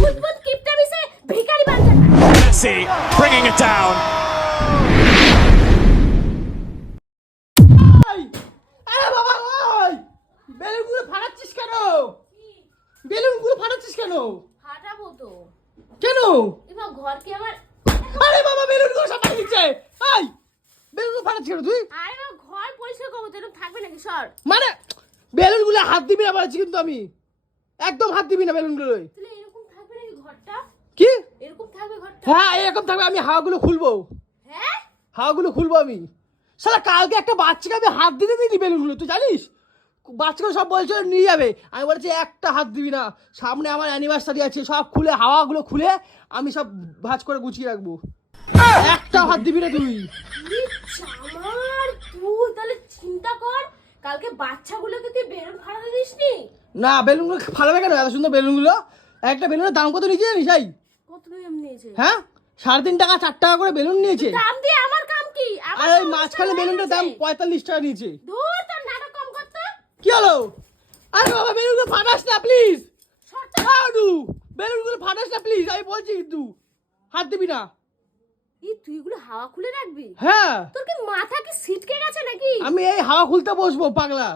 बुदबुद किप्टामी से भिखारी बन जाता है। Messi bringing it down. আরে বাবা ওই বেলুনগুলো ফাটাচ্ছিস কেন? বেলুনগুলো ফাটাচ্ছিস কেন? ফাটাবো তো। কেন? এবার ঘর কি আমার আরে বাবা বেলুনগুলো সব ফাটিয়ে দিচ্ছে। এই বেলুনগুলো ফাটাচ্ছিস কেন তুই? আরে বাবা ঘর পরিষ্কার করবো তো এরকম থাকবে নাকি সর? মানে বেলুনগুলো হাত দিবি না বলেছি কিন্তু আমি একদম হাত দিবি না বেলুনগুলোই। তাহলে এরকম থাকবে নাকি ঘরটা? কি? এরকম থাকবে ঘরটা? হ্যাঁ এরকম থাকবে। আমি হাওয়াগুলো খুলবো। হ্যাঁ? হাওয়াগুলো খুলবো আমি। শালা কালকে একটা বাচ্চাকে আমি হাত দিতে দিইনি বেলুনগুলো, তুই জানিস? বাচ্চাকে সব বলছে নিয়ে যাবে, আমি বলেছি একটা হাত দিবি না, সামনে আমার অ্যানিভার্সারি আছে, সব খুলে হাওয়াগুলো খুলে আমি সব ভাঁজ করে গুছিয়ে রাখবো। একটা হাত দিবি না তুই। আমার তুই তাহলে চিন্তা কর কালকে বাচ্চাগুলোকে তুই বেলুন ফাটাতে দিসনি? না বেলুনগুলো ফালাবে কেন? এত সুন্দর বেলুনগুলো। একটা বেলুনের দাম কত নিয়েছে জানিস? এই কত দাম নিয়েছে? হ্যাঁ 3.5 টাকা 4 টাকা করে বেলুন নিয়েছে। দাম দিয়ে আমার কাম কি? আমার আর ওই মাঝখানে বেলুনটার দাম 45 টাকা নিয়েছে। ধুর তোর নাটক কম করতে। কি হলো? আরে বাবা বেলুনগুলো ফাটাস না প্লিজ। শর্ট আডু বেলুনগুলো ফাটাস না প্লিজ, আমি বলছি কিন্তু হাত দিবি না। এই তুই এগুলো হাওয়া খুলে রাখবি? হ্যাঁ তোর কি মাথা কি সিটকে গেছে নাকি? আমি এই হাওয়া খুলতে বসবো পাগলা।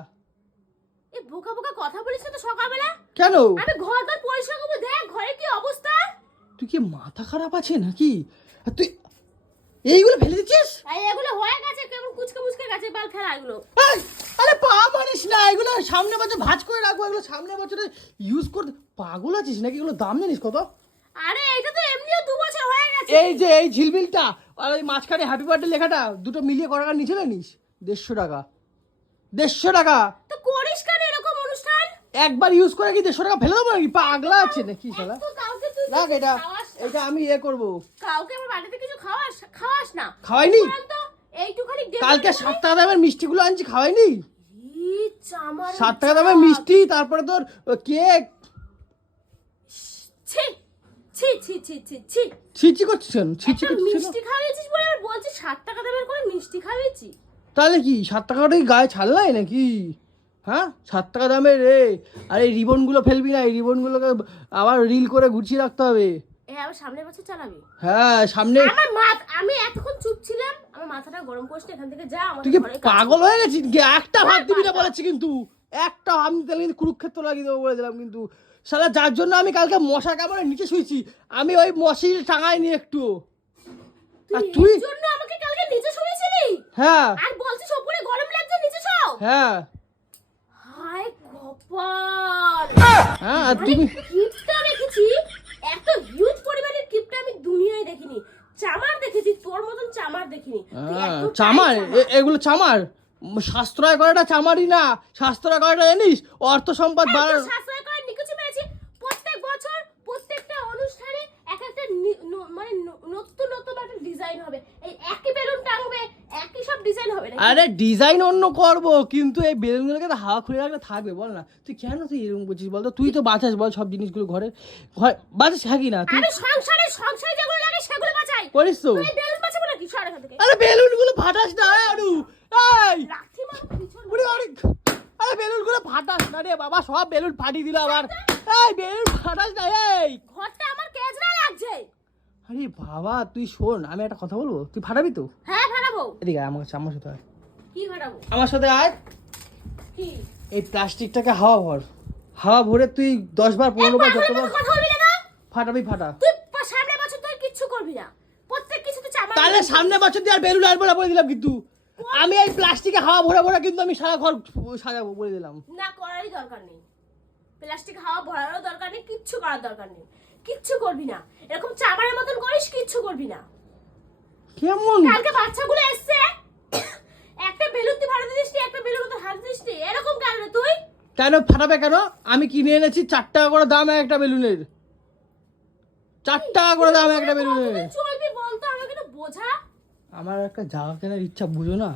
এই বোকা বোকা কথা বলিস না তো সকালবেলা। কেন? আমি ঘর দর পরিষ্কার করবো, দেখ ঘরে কি অবস্থা। তুই কি মাথা খারাপ আছে নাকি? আর তুই এইগুলো ফেলে দিচ্ছিস? এই এগুলো হয়ে গেছে কেমন কুচকে মুচকে গেছে বাল খেলা এগুলো। এই, আরে পা মারিস না, এগুলো সামনে বছর ভাঁজ করে রাখবো, এগুলো সামনে বছরে ইউজ করতে। পাগল আছিস নাকি? এগুলো দাম জানিস কত? আরে এটা তো এমনিও 2 বছর হয়ে গেছে। এই যে এই ঝিলমিলটা আর ওই মাঝখানে হ্যাপি বার্থডে লেখাটা দুটো মিলিয়ে কত টাকা নিচে জানিস? 150 টাকা। 150 টাকা। তো করিস কেন এরকম অনুষ্ঠান? একবার ইউজ করে কি 150 টাকা ফেলে দেবো নাকি? পাগলা আছে নাকি শালা? তো কাউকে তুই রাখ এটা, খাওয়াস না। এটা আমি ইয়ে করবো। কাউকে আমার বাড়িতে কিছু খাওয়াস না। খাওয়াইনি? তো এইটুখানি কালকে 7 টাকা দামের মিষ্টিগুলো আনছি, খাওয়াইনি? আমার 7 টাকা দামের মিষ্টি, তারপরে তোর কেক। ছি ছি ছি ছি ছি ছি ছিচি করছেন? ছিচি একটা করছেন? মিষ্টি খাওয়াইছিস বলে আর বলছিস 7 টাকা দামের করে মিষ্টি খাওয়াইছি। তাহলে কি 7 টাকাটা কি গায়ে ছাল নাই নাকি? হ্যাঁ 7 টাকা দামের রে। আর এই রিবনগুলো ফেলবি না, এই রিবনগুলোকে আবার রিল করে গুছিয়ে রাখতে হবে। আবার সামনের বছর চালাবি? হ্যাঁ সামনে। আমি এতক্ষণ চুপ ছিলাম, আমার মাথাটা গরম করছে, এখান থেকে যা আমার তুই কি ঘরে পাগল হয়ে গেছিস? একটা হাত দিবি না বলেছি কিন্তু, একটা আমি তাহলে কিন্তু কুরুক্ষেত্র লাগিয়ে দেবো বলে দিলাম কিন্তু। শালা যার জন্য আমি কালকে মশা কামড়ে নিচে শুয়েছি, আমি ওই মশির টাঙাইনি একটু। আর তুই এর জন্য আমাকে কালকে নিচে শুয়েছিলি? হ্যাঁ আর বলছিস ওপরে গরম লাগছে নিচে শোও? হ্যাঁ হায় কপাল। হ্যাঁ আর তুমি কিপটা দেখেছি, এত হিউজ পরিমাণের কিপটা আমি দুনিয়ায় দেখিনি। চামার দেখেছি, তোর মতন চামার দেখিনি। তুই এতটাই চামার, এগুলো চামার। সাশ্রয় করাটা চামারই না, সাশ্রয় করাটা জানিস অর্থ সম্পদ এত বাড়ার। সাশ্রয় করে নিকুচি পেয়েছি। প্রত্যেক বছর প্রত্যেকটা অনুষ্ঠানে এক একটা মানে নতুন নতুন একটা ডিজাইন হবে। এই একই বেলুন টাঙবে, একই সব ডিজাইন হবে নাকি? আরে ডিজাইন অন্য করবো, কিন্তু এই বেলুনগুলোকে তো হাওয়া খুলে রাখলে থাকবে বল না? তুই কেন তুই এরকম করছিস বল তো? তুই তো বাঁচাস বল সব জিনিসগুলো, ঘরে বাঁচাস থাকি না তুই? আরে সংসারে যেগুলো লাগে সেগুলো বাঁচাই। করিস তো? তুই বেলুন বাঁচাবো নাকি? সর এখান থেকে। আরে বেলুনগুলো ফাটাস না আরু। এই লাথি মারো পিছন। উড়ি অনেক। আরে বেলুনগুলো ফাটাস না রে বাবা, সব বেলুন ফাটিয়ে দিল আবার। এই বেলুন ফাটাস না। এই ঘরটা আমার কেজরা লাগছে। আরে বাবা তুই শোন, আমি একটা কথা বলবো, তুই ফাটাবি তো? হ্যাঁ ফাটাবো। এদিকে আয়, আমার সাথে আয়। কি ফাটাবো? আমার সাথে আয়। কি? এই প্লাস্টিকটাকে হাওয়া ভর, হাওয়া ভরে তুই 10 বার 15 বার যতবার কথা বলবি না। ফাটাবি ফাটা। তুই সামনের বছর তুই কিচ্ছু করবি না। প্রত্যেক কিছুতে চামড়া। তাহলে সামনে বছর দিয়ে আর বেলুন আসবো না বলে দিলাম কিন্তু। আমি এই প্লাস্টিকে হাওয়া ভরে ভরে কিন্তু আমি সারা ঘর সাজাবো বলে দিলাম। না করারই দরকার নেই। প্লাস্টিক হাওয়া ভরানোর দরকার নেই, কিচ্ছু করার দরকার নেই। কিচ্ছু করবি না। এরকম চামারের মতন করিস, কিচ্ছু করবি না। কেমন? কালকে বাচ্চাগুলো এসছে, একটা বেলুন তুই ফাটাতে দিসনি, একটা বেলুন তোর হাতে দিসনি, এরকম কেন রে তুই? কেন ফাটাবে কেন? আমি কিনে এনেছি 4 টাকা করে দাম একটা বেলুনের। 4 টাকা করে দাম একটা বেলুনের। কতদিন চলবি বলতো আমাকে তো বোঝা। আমার একটা জায়গা কেনার ইচ্ছা, বুঝো না?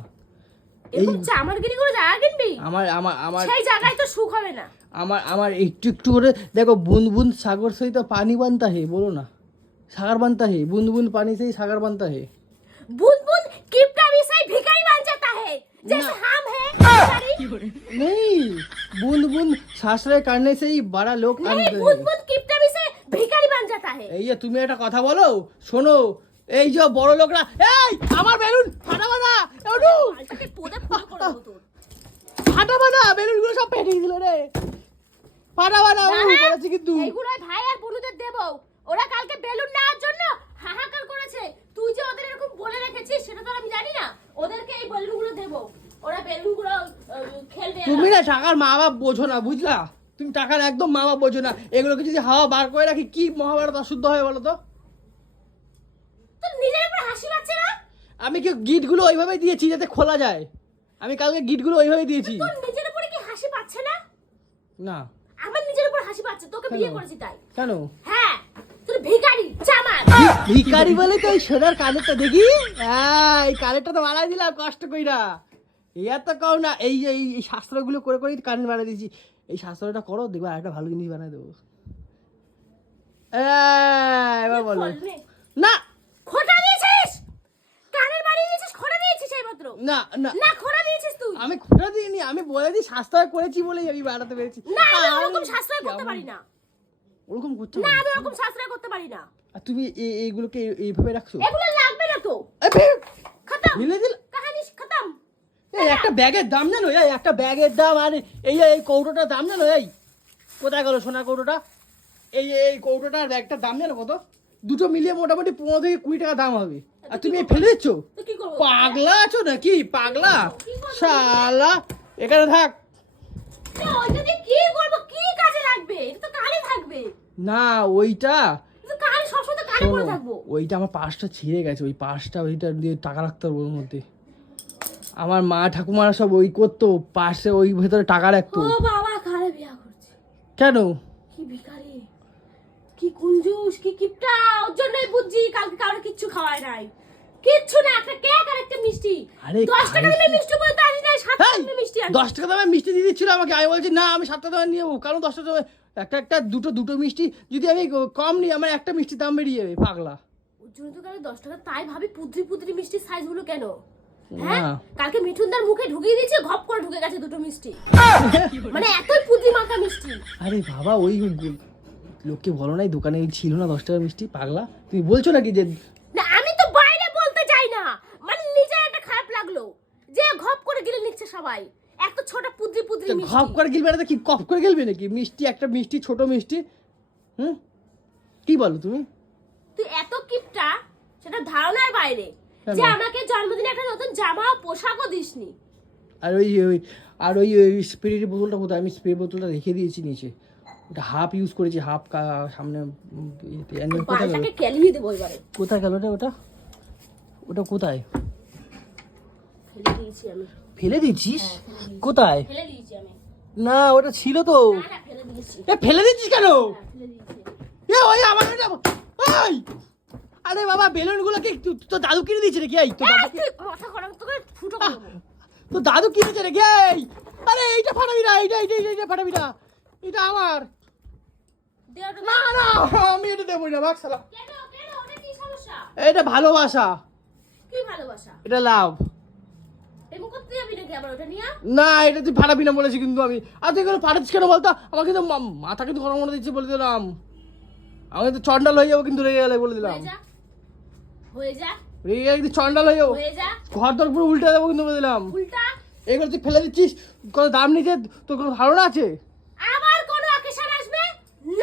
এরকম চামারগিরি করে জায়গা কিনবি? আমার আমার আমার সেই জায়গায় তো সুখ হবে না। আমার একটু একটু করে দেখো, বুন বুন সাগর সহিত পানি বানতা হে, বলো না? সাগর বানতা হে, বুন বুন পানি से ही सागर बनता है। बूंद बूंद किपटा भी सही भिखारी बन जाता है, जैसे हम हैं भिखारी। नहीं बूंद बूंद शास्त्रे करने से ही बड़ा लोग नहीं बुद बुद किपटा भी से भिखारी बन जाता है এই যে তুমি একটা কথা বলো শোনো এই যে বড় লোকরা এই আমার বেলুন ফাটাবা না এডু মালটাকে পোদে পুরো করে দেবো তোর ফাটাবা না বেলুনগুলো সব ফেটে দিল রে ফাটাবা না আমি বলেছি কিন্তু এইগুলাই ভাই আর বোনদের দেবো ওরা কালকে বেলুন নেওয়ার জন্য হাহাকার করেছে তুই যে ওদের এরকম বলে রেখেছিস সেটা তো আমি জানি না ওদেরকে এই বেলুনগুলো দেবো ওরা বেলুনগুলো খেলবে তুমি না টাকার মা বাপ বোঝো না বুঝলা তুমি টাকার একদম মা বাপ বোঝো না এগুলোকে যদি হাওয়া বার করে রাখি কি মহাভারত অশুদ্ধ হয় বলো তো তোর নিজের উপর হাসি পাচ্ছে না আমি কি গিটগুলো ওইভাবে দিয়েছি যাতে খোলা যায় আমি কালকে গিটগুলো ওইভাবে দিয়েছি তোর নিজের উপরে কি হাসি পাচ্ছে না না আমার নিজের উপর হাসি পাচ্ছে তোকে বিয়ে করেছি তাই কেন হ্যাঁ তুই ভিখারি চামার ভিখারি বলে তো এই সোনার কানেরটা দেখি এই কানেরটা তো বানাই দিলাম কষ্ট কইরা ইয়া তো কও না এই যে এই শাস্ত্রগুলো করে করেই কানের বানিয়ে দিয়েছি এই শাস্ত্রটা করো দেখবা একটা ভালো জিনিস বানাই দেবো এবার বলো না খোটা দিয়েছিস কানের বাড়ি দিয়েছিস খোটা দিয়েছিস এই মাত্র না না না খোটা দিয়েছিস তুই আমি খোটা দিইনি আমি বলে দিই শাস্ত্র করেছি বলেই আমি বানাতে পেরেছি না আমি ওরকম শাস্ত্রয় করতে পারি না ওরকম করতে না আমি ওরকম শাস্ত্রয় করতে পারি না আর তুমি এইগুলোকে এইভাবে রাখছো এগুলো লাগবে না তো খতম মিলে দিল কাহিনী খতম এই একটা ব্যাগের দাম জানো এই একটা ব্যাগের দাম আর এই কৌটোটার দাম জানো এই কোথায় গেল সোনার কৌটোটা এই কৌটোটার ব্যাগটার দাম জানো কত দুটো মিলিয়ে মোটামুটি 15 থেকে 20 টাকা দাম হবে আর তুমি এই ফেলে দিচ্ছ তো কি করব পাগলা আছো নাকি পাগলা শালা এখানে থাক ওইটা দিয়ে কি করব কি কাজে লাগবে এটা তো কানে থাকবে না ওইটা তো কানে সবসময় তো কানে পড়ে থাকবো ওইটা আমার পাশটা ছিঁড়ে গেছে ওই পাশটা ওইটা দিয়ে টাকা রাখতে হবে ওর মধ্যে আমার মা ঠাকুমারা সব ওই করতো পাশে ওই ভেতরে টাকা রাখতো ও বাবা কারে বিয়া করছে কেন কি ভিখারি কি কুঞ্জুস কি কিপটা ওর জন্যই বুঝছি কালকে কাউরে কিচ্ছু খাওয়ায় নাই কিচ্ছু না একটা কেক আর একটা মিষ্টি আরে 10 টাকা দিয়ে মিষ্টি বলতে আসি না 7 টাকা দিয়ে মিষ্টি আসি 10 টাকা দামে মিষ্টি দিয়ে দিচ্ছিল আমাকে আমি বলছি না আমি 7 টাকা দামে নিয়ে যাবো কারণ 10 টাকা দামে একটা দুটো মিষ্টি যদি আমি কম নিই আমার একটা মিষ্টি দাম বেরিয়ে যাবে পাগলা ওর জন্য তো কালকে 10 টাকা তাই ভাবি পুত্রি মিষ্টির সাইজ গুলো কেন না হ্যাঁ কালকে মিঠুনদার মুখে ঢুকিয়ে দিয়েছে ঘপ করে ঢুকে গেছে দুটো মিষ্টি মানে এতই পুত্রি মাখা মিষ্টি আরে বাবা ওই লোককে বলো না এই দোকানে ছিল না 10 টাকা মিষ্টি পাগলা তুমি বলছো নাকি যে না আমি তো বাইরে বলতে চাই না মানে নিজে একটা খারাপ লাগলো যে ঘপ করে গিলে নিচ্ছে সবাই এত ছোট পুত্রি মিষ্টি ঘপ করে গিলবে না কি কপ করে গিলবে নাকি মিষ্টি একটা মিষ্টি ছোট মিষ্টি হুম কি বলো তুমি তুই এত কিপটা সেটা ধারণার বাইরে যে আমাকে জন্মদিনে একটা নতুন জামা পোশাকও দিসনি আর ওই স্প্রে বোতলটা কোথায় আমি স্প্রে বোতলটা রেখে দিয়েছি নিচে ওটা হাফ ইউজ করেছি হাফ সামনে বালটাকে কেলিয়ে দেবো এবারে কোথায় গেল রে ওটা ওটা কোথায় ফেলে দিয়েছি আমি ফেলে দিচ্ছিস কোথায় ফেলে দিয়েছি আমি না ওটা ছিল তো না ফেলে দিয়েছি ফেলে দিচ্ছিস কেন ফেলে দিয়েছি ওই আমার ওই আরে বাবা বেলুন গুলো কি তো দাদু কিনে দিয়েছে নাকি এই তো দাদু তুই মাথা গরম তোকে ফুটো করে দেবো তো দাদু কিনেছে নাকি এই আরে এইটা ফাটাবি না এইটা ফাটাবি না এটা আমার দে ওটা না না আমি এটা দেবো না বাক শালা কেন ওটা কি সমস্যা এটা ভালোবাসা কি ভালোবাসা এটা লাভ প্রেম করতে যাবি নাকি আবার ওটা নিয়ে না এটা তুই ফাটাবি না বলেছি কিন্তু আমি আর তুই এগুলো ফাটাচ্ছিস কেন বলতো আমার কিন্তু মাথা কিন্তু গরম করে দিচ্ছে বলে দিলাম আমি তো চন্ডাল হয়ে যাবো কিন্তু রেগে গেলে বলে দিলাম হয়ে যা রেগে গেলে কিন্তু চন্ডাল হয়ে যাবো হয়ে যা ঘর দর পুরো উল্টে দেবো কিন্তু বলে দিলাম উল্টা এগুলো তুই ফেলে দিচ্ছিস কত দাম নিচে তোর কোনো ধারণা আছে আবার কোন অকেশন আসবে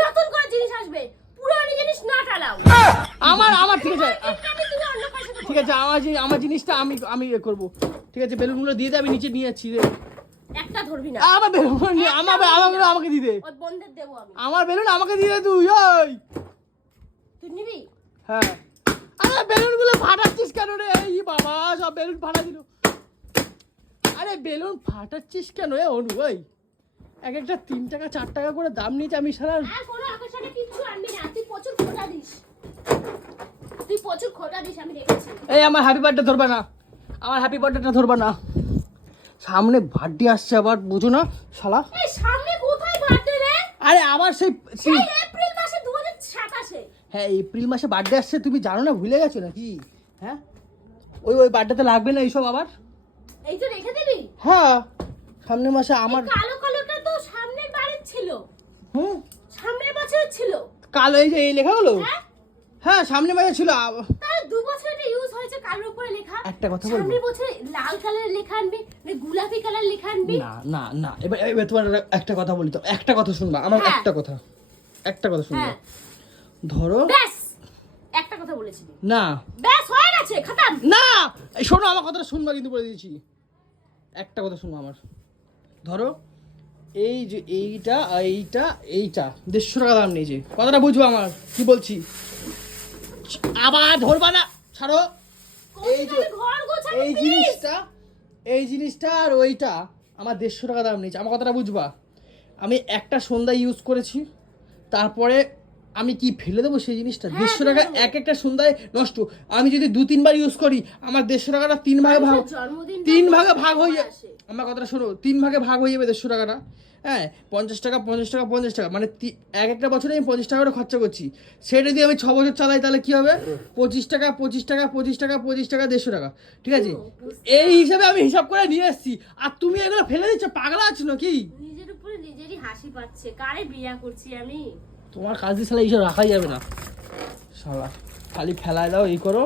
নতুন কোন জিনিস আসবে পুরনো জিনিস না টালাও আমার ঠিক আছে আমি তুমি অন্য কাছে ঠিক আছে আমার জিনিসটা আমি ইয়ে করবো ঠিক আছে বেলুনগুলো দিয়ে দে আমি নিচে নিয়ে যাচ্ছি রে একটা ধরবি না আমার বেলুন নিয়ে আমাকে দিয়ে দে ওই বন্ধের দেবো আমি আমার বেলুন আমাকে দিয়ে দে তুই ওই তুই নিবি হ্যাঁ আরে বেলুনগুলো ফাটাচ্ছিস কেন রে এই বাবা সব বেলুন ফাটা দিল আরে বেলুন ফাটাচ্ছিস কেন এ অনু ওই এক একটা 3 টাকা 4 টাকা করে দাম নিয়েছে আমি সারা আর কোনো অকেশনে কিচ্ছু আনবি না তুই প্রচুর খোটা দিস আমি দেখেছি এই আমার হ্যাপি বার্থডে ধরবা না আমার হ্যাপি বার্থডেটা ধরবা না সামনে বার্থডে আসছে আবার বুঝো না শালা এই সামনে কোথায় বার্থডে রে আরে আবার সেই এপ্রিল মাসে 2027 এ হ্যাঁ এপ্রিল মাসে বার্থডে আসছে তুমি জানো না ভুলে গেছো নাকি হ্যাঁ ওই বার্থডেতে লাগবে না এইসব আবার এই তো রেখে দিবি হ্যাঁ সামনের মাসে আমার কালোটা তো ছিল, হুম সামনের বছর ছিল। কালো এই যে এই লেখাগুলো, হ্যাঁ হ্যাঁ সামনে মাঝে ছিল। তাহলে 2 বছর এটা ইউজ হয়েছে কালোর উপরে লেখা। একটা কথা বলবো? সামনের বছর লাল কালারের লেখা আনবি না গোলাপি কালার লেখা আনবি? না না না, এবার এবার তোমার একটা কথা বলি তো, একটা কথা শুনবা আমার, হ্যাঁ। একটা কথা শুনবা। হ্যাঁ ধরো ব্যাস একটা কথা বলেছিলি, না ব্যাস হয়ে গেছে খতম। না, এই শোনো আমার কথাটা শুনবা, কিন্তু বলে দিয়েছি, একটা কথা শুনবা আমার। ধরো এই যে এইটা এইটা এইটা 150 টাকা দাম নিয়েছে, কথাটা বুঝবো আমার কি বলছি। আবার ধরবা না, ছাড়ো। এই যে ঘর গোছানো এই জিনিসটা আর ওইটা আমার 150 টাকা দাম নিয়েছে, আমার কথাটা বুঝবা। আমি একটা সন্ধ্যা ইউজ করেছি, তারপরে আমি কি ফেলে দেবো সেই জিনিসটা? 150 টাকা একটা সন্ধ্যায় নষ্ট। আমি যদি 2-3 বার ইউজ করি, আমার 150 টাকাটা 3 ভাগে ভাগ, জন্মদিন 3 ভাগে ভাগ হয়ে যাবে। আমার কথাটা শোনো, 3 ভাগে ভাগ হয়ে যাবে 150 টাকাটা। হ্যাঁ 50 টাকা 50 টাকা 50 টাকা, মানে একটা বছরে আমি 50 টাকা করে খরচা করছি। সেটা যদি আমি 6 বছর চালাই তাহলে কি হবে? 25 টাকা 25 টাকা 25 টাকা 25 টাকা 150 টাকা, ঠিক আছে? এই হিসাবে আমি হিসাব করে নিয়ে এসেছি, আর তুমি এগুলো ফেলে দিচ্ছ, পাগলা আছো নাকি? নিজের উপরে নিজেরই হাসি পাচ্ছে, কারে বিয়া করছি আমি? তোমার কাজ দিয়ে শালা এইসব রাখাই যাবে না শালা, খালি ফেলায় দাও, এই করো,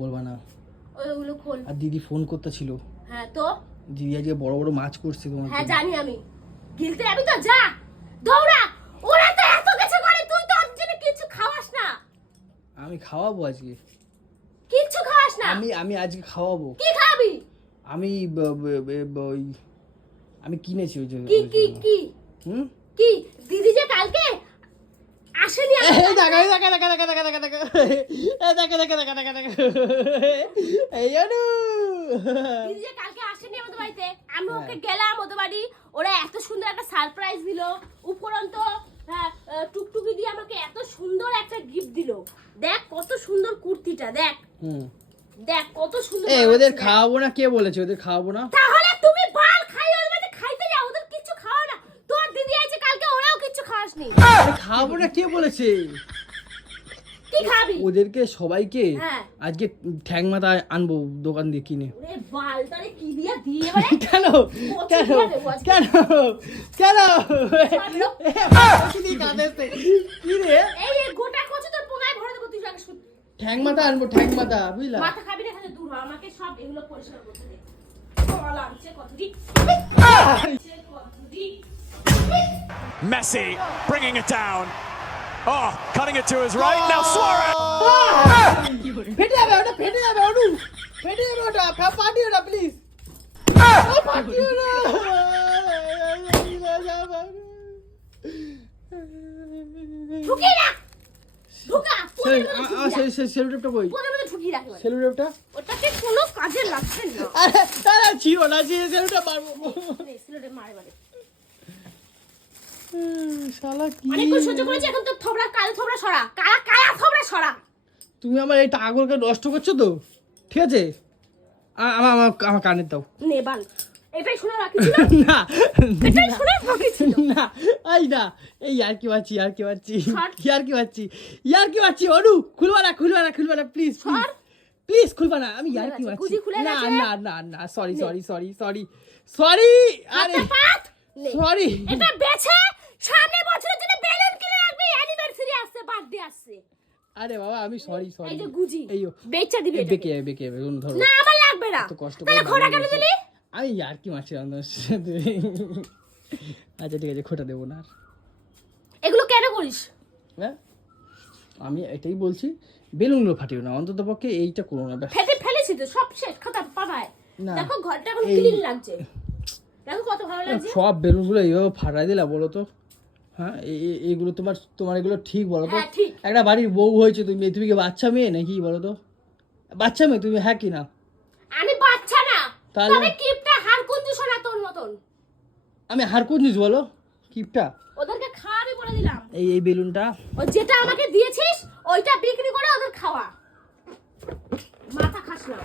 বলবা না। ওইগুলো খোল। আর দিদি ফোন করতে ছিল, হ্যাঁ তো দিদি আজকে বড় বড় মাছ করছে তোমার হ্যাঁ জন্য। জানি আমি, গিলতে আমি তো যা দৌড়া, ওরা তো এত কিছু করে, তুই তো ওর জন্য কিছু খাওয়াস না। আমি খাওয়াবো আজকে, কিচ্ছু খাওয়াস না। আমি আজকে খাওয়াবো। কি খাবি? আমি আমি কিনেছি ওই যে কি কি কি হুম কি দিদি যে কালকে আসেনি এই আমার দেখা দেখা দেখা দেখা দেখা দেখা দেখা এই দেখা দেখা দেখা দেখা দেখা এই আনু দিদি যে কালকে আসেনি আমাদের বাড়িতে, আমি ওকে গেলাম ওদের বাড়ি, ওরা এত সুন্দর একটা সারপ্রাইজ দিল, উপরন্ত হ্যাঁ টুকটুকি দিয়ে আমাকে এত সুন্দর একটা গিফট দিল। দেখ কত সুন্দর কুর্তিটা, দেখ হুম দেখ কত সুন্দর। এই ওদের দেখ। খাওয়াবো না, কে বলেছে ওদের খাওয়াবো না? তাহলে তুমি বাল খাই ওদের বাড়িতে খাইতে যাও, ওদের কিচ্ছু খাও না। তোর দিদি আছে কালকে, ওরাও কিচ্ছু খাসনি। আরে খাওয়াবো না কে বলেছে? কি খাবি? ওদেরকে সবাইকে হ্যাঁ। আজকে ঠ্যাং মাথা আনবো দোকান দিয়ে কিনে। ওরে বাল তারে কি দিয়া দিয়ে বারে? কেন কেন কেন কেন কি রে? এই এই গোটা কচু তোর পোঙায় ভরে দেব, তুই আগে শুন। ঠ্যাং মাথা আনবো, ঠ্যাং মাথা, বুঝলা? মাথা খাবি না, এখানে দূর হ, আমাকে সব এগুলো পরিষ্কার করতে দে। বল আমছে কত দি কত দি। Messi bringing it down. Oh, cutting it to his right. Now Suarez. ফেটে যাবে ওটা, ফেটে যাবে অনু, ফেটে যাবে ওটা, পাঠিয়ে ওটা প্লিজ, পাঠিয়ে না। ঢুকিয়ে রাখ, ঢুকা সেলুটেপটা কই? পরে মধ্যে ঢুকিয়ে রাখ এবার। সেলুটেপটা ওটাকে কোনো কাজে লাগছে না। আরে তারা ছিল না, যে সেলুটেপ মারবো। নে, সিলেটে মারে মারে। শালা কি, অনেকক্ষণ সহ্য করেছি, এখন তো থবড়া কালো থবড়া সরা, কালা কালা থবড়া সরা। তুমি আমার এই টাকাগুলোকে নষ্ট করছো তো, ঠিক আছে? আমার আমার আমার কানের দাও। নে বাল, এটাই শুনে রাখিস না, না এটাই শুনে রাখিস না, এই না, এই আর কি পাচ্ছি, আর কি পাচ্ছি, ছাড়। আর কি পাচ্ছি, আর কি পাচ্ছি, অনু খুলবা না, খুলবা না, খুলবা না প্লিজ, ছাড়। প্লিজ খুলবা না, আমি আর কি গেছে, পাচ্ছি। গুজি খুলে না গেছে। না না না, sorry sorry sorry sorry sorry, আরে হাতে পাত নে। সরি। এটা বেছে সামনে বছরের জন্য বেলুন কিনে রাখবি, অ্যানিভার্সারি আসছে, বার্থডে আসছে। আরে বাবা আমি সরি সরি। এই যে গুজি এইও বেচা দিবি এটাকে। বেকে বেকে অনু ধরো। না আমার লাগবে না, এত কষ্ট করে তাহলে খোটা কেন বানিয়েছি। দিলি? আমি আর কি মারছি তোমার সাথে। আচ্ছা ঠিক আছে, খোটা দেবো না আর। এগুলো কেন করিস? হ্যাঁ আমি এটাই বলছি, বেলুনগুলো ফাটিও না, অন্তত পক্ষে এইটা করো না ব্যাস। ফেটে ফেলেছি তো, সব শেষ খতম পাড়ায়। না। দেখো ঘরটা এখন এই- ক্লিন লাগছে, দেখো কত ভালো লাগছে। সব বেলুনগুলো এইভাবে ফাটাই দিলা বলো তো? হ্যাঁ এইগুলো তোমার এগুলো ঠিক বলো তো? হ্যাঁ, ঠিক। একটা বাড়ির বউ হয়েছে তুমি, তুমি কি বাচ্চা মেয়ে নাকি বলো তো? বাচ্চা মেয়ে তুমি, হ্যাঁ কি না? আমি বাচ্চা না, তাহলে? তবে কিপটা হার কুঞ্জুস না তোর মতন। আমি হার কুঞ্জিস বলো কিপটা? ওদেরকে খাওয়াবি বলে দিলাম। এই বেলুনটা ও যেটা আমাকে দিয়েছিস ওইটা বিক্রি করে ওদের খাওয়া। মাথা খাস না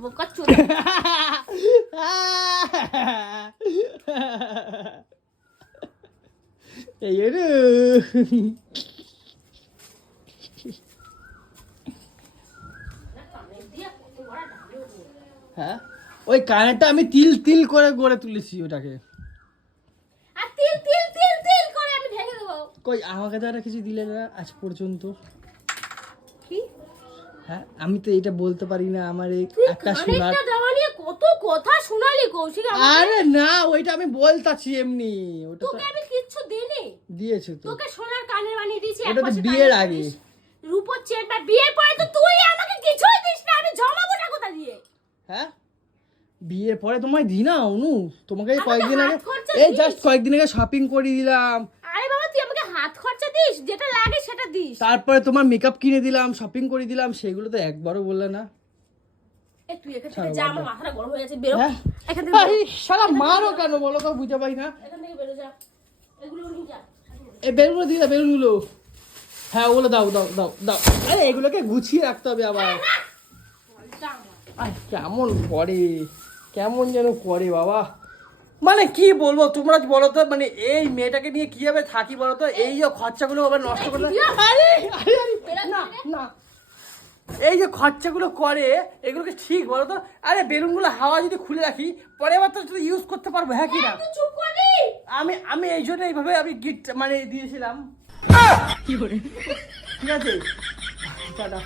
বোকা চোদা। এই রে হ্যাঁ, ওই কানেরটা আমি তিল তিল করে গড়ে তুলেছি ওটাকে। কই আমাকে তো আর কিছু দিলে না আজ পর্যন্ত। কি হ্যাঁ আমি তো এটা বলতে পারি না আমার এই তুই একটা শোনার। কানেরটা দেওয়া নিয়ে কত কথা শোনালি কৌশিক আমাকে। আরে না ওইটা আমি বলতাছি এমনি, ওটা তো তোকে আমি কিচ্ছু দিইনি। দিয়েছে তো। তোকে সোনার কানের বানিয়ে দিয়েছি, ওটা তো একপাশে বিয়ের কানের আগে। দিস, রূপোর চেন বা বিয়ের পরে তো তুই আমাকে কিছুই দিস না, আমি জমাবো না কোথা দিয়ে? হ্যাঁ বিয়ের পরে তোমায় দিই না অনু, তোমাকে এই আমাকে কয়েকদিন আগে হাত খরচা এই দিস। জাস্ট কয়েকদিন আগে শপিং করে দিলাম, আরে বাবা তুই আমাকে হাত খরচা দিস, যেটা লাগে সেটা দিস। তারপরে তোমার মেকআপ কিনে দিলাম, শপিং করে দিলাম, সেগুলো তো একবারও বললে না। এ তুই এখান ছাড়ো, থেকে যা, বাদ আমার দাও। মাথাটা গরম হয়ে গেছে, বেরো হ্যাঁ এখান থেকে বেরো। আরে শালা মারো কেন বলো তো, বুঝতে পারি না। এখান থেকে বেরো যা, এগুলো নিয়ে যা। এই বেলুনগুলো দিয়ে দাও, বেলুনগুলো। হ্যাঁ ওগুলো দাও দাও দাও দাও। আরে এগুলোকে গুছিয়ে রাখতে হবে আবার। বলটা আমার। আয় কেমন করে, কেমন যেন করে বাবা। মানে কি বলবো তোমরা বলো তো, মানে এই মেয়েটাকে নিয়ে কিভাবে থাকি বলো তো, এই যে খরচাগুলো আবার নষ্ট করে দেয়। আরে আরে আরে না না, এই যে খরচাগুলো করে এগুলোকে ঠিক বলো তো। আরে বেলুনগুলো হাওয়া যদি খুলে রাখি পরে আবার তো ইউজ করতে পারবো, হ্যাঁ কি না? তুই চুপ করবি? আমি আমি এই জন্য এইভাবে আমি গিফট মানে দিয়েছিলাম। ঠিক আছে টাটা।